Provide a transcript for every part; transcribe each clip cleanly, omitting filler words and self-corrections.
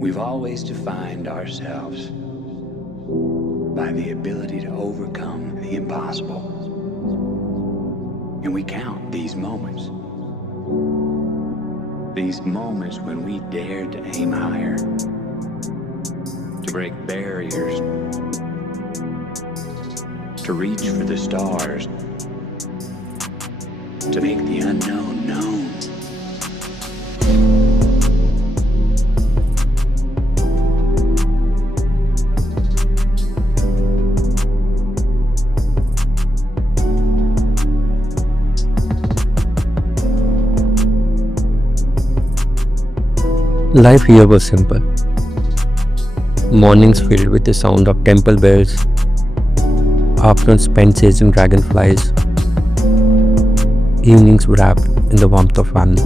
We've always defined ourselves by the ability to overcome the impossible. And we count these moments when we dared to aim higher, to break barriers, to reach for the stars, to make the unknown known. Life here was simple. Mornings filled with the sound of temple bells, afternoons spent chasing dragonflies, evenings wrapped in the warmth of family.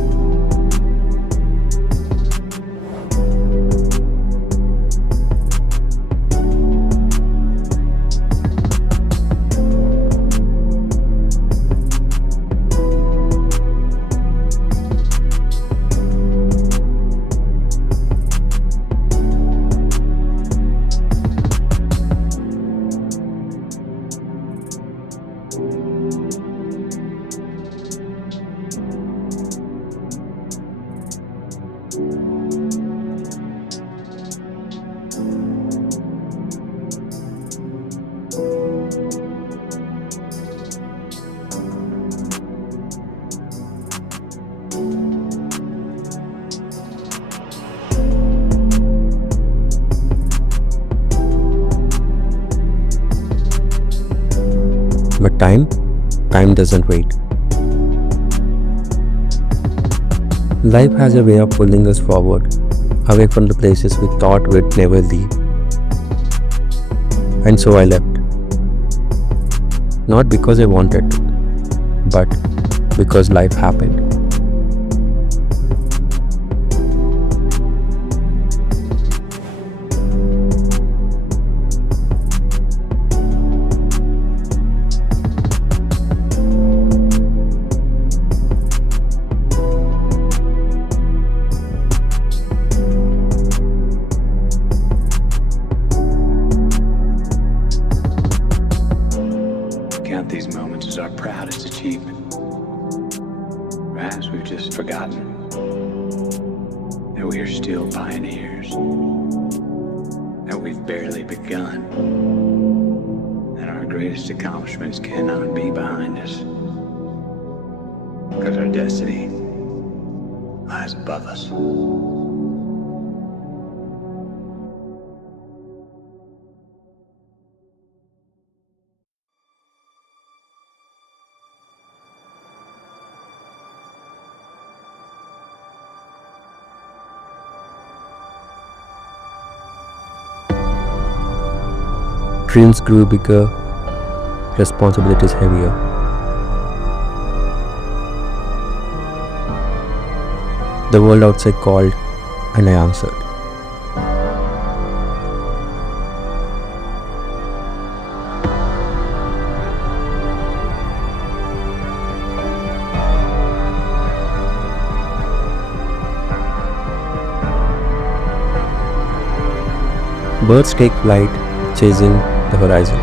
But time doesn't wait. Life has a way of pulling us forward, away from the places we thought we'd never leave. And so I left. Not because I wanted to, but because life happened. Count these moments as our proudest achievement. Perhaps we've just forgotten that we are still pioneers, that we've barely begun, that our greatest accomplishments cannot be behind us, because our destiny lies above us. Dreams grew bigger, responsibilities heavier. The world outside called, and I answered. Birds take flight, chasing the horizon.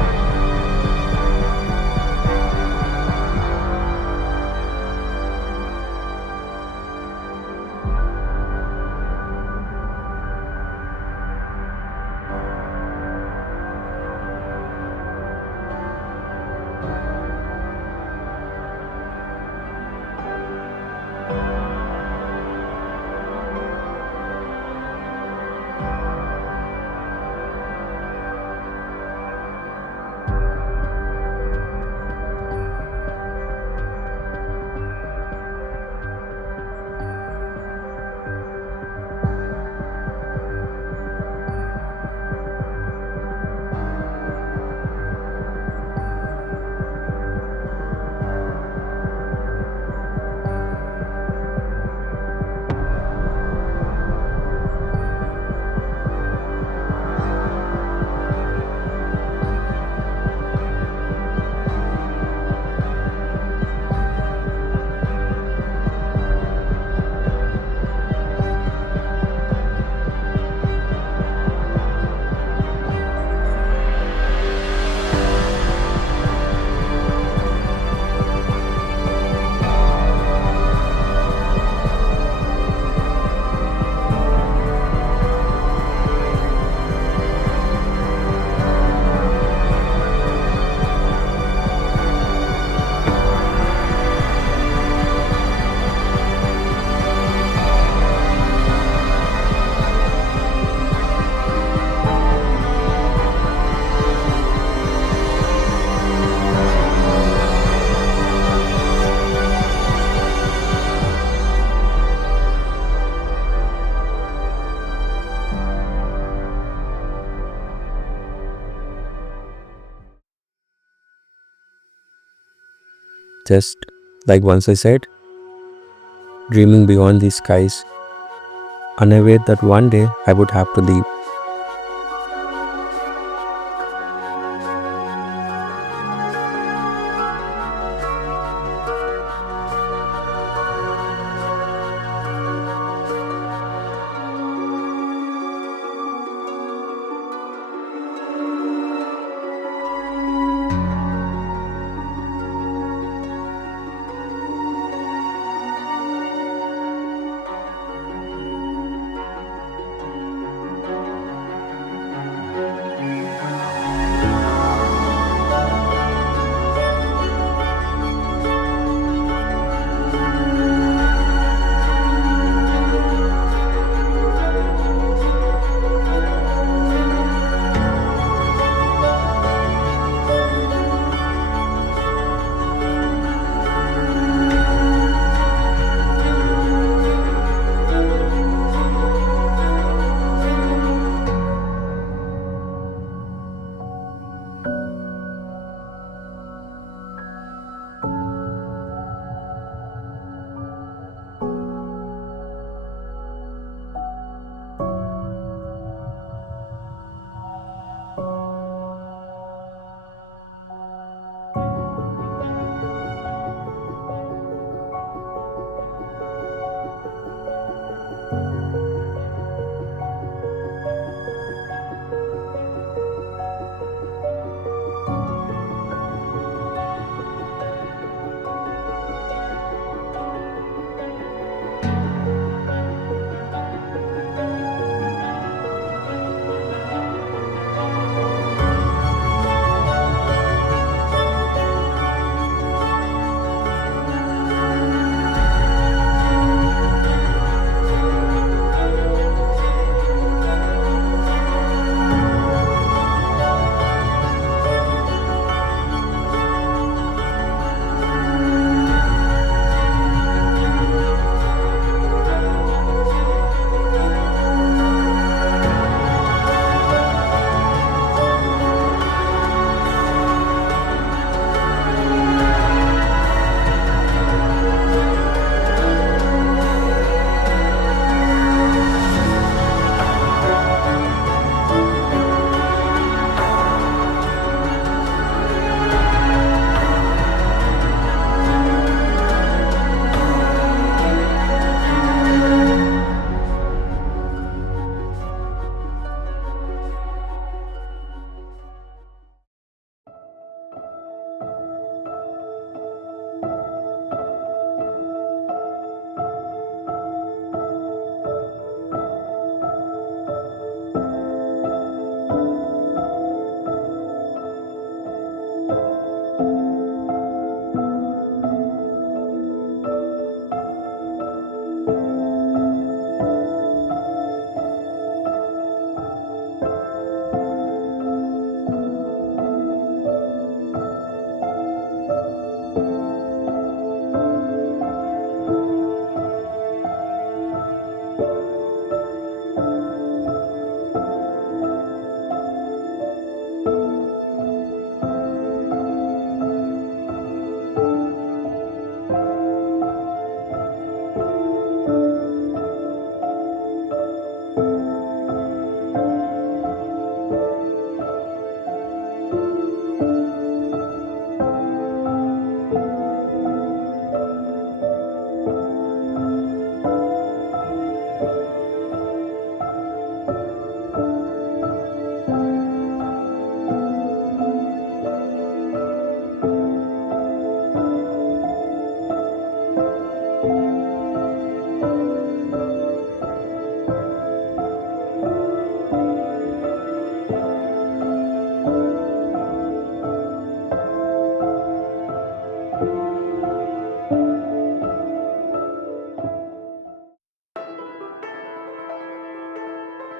Just like once I said, dreaming beyond these skies, unaware that one day I would have to leave.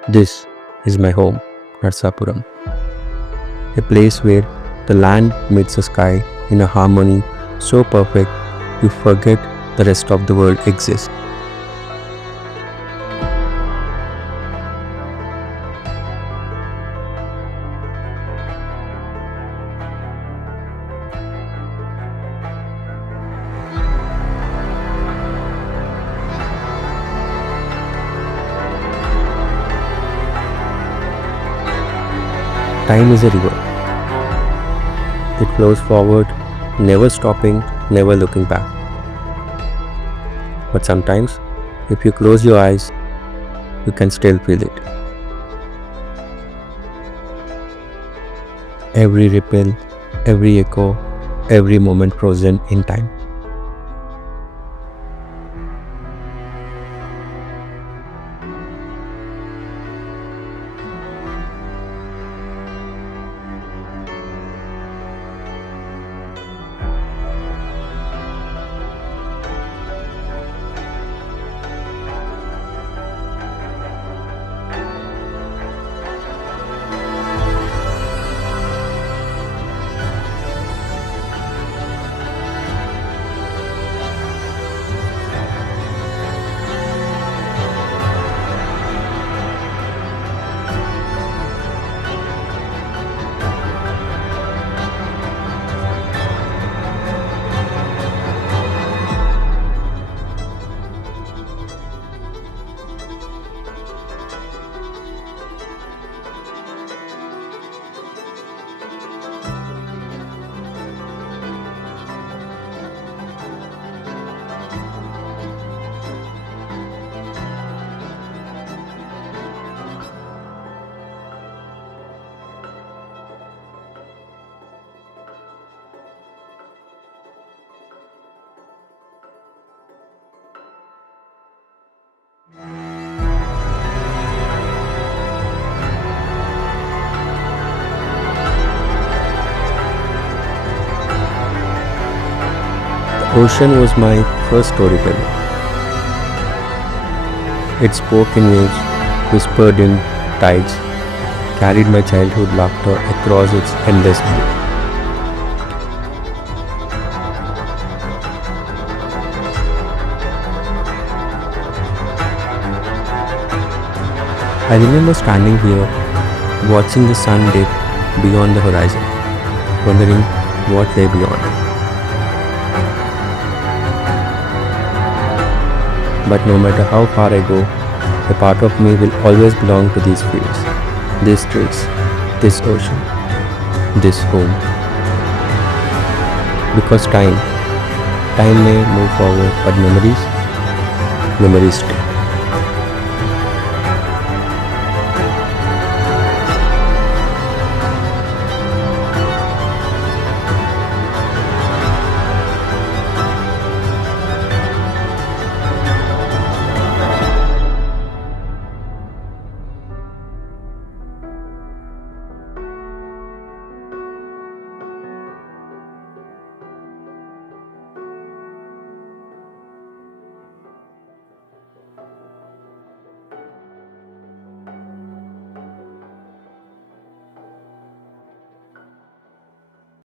This is my home, Narsapuram, a place where the land meets the sky in a harmony so perfect you forget the rest of the world exists. Time is a river. It flows forward, never stopping, never looking back. But sometimes, if you close your eyes, you can still feel it. Every ripple, every echo, every moment frozen in time. Ocean was my first storyteller. It spoke in waves, whispered in tides, carried my childhood laughter across its endless blue. I remember standing here, watching the sun dip beyond the horizon, wondering what lay beyond. But no matter how far I go, a part of me will always belong to these fields, these trees, this ocean, this home. Because time may move forward, but memories stay.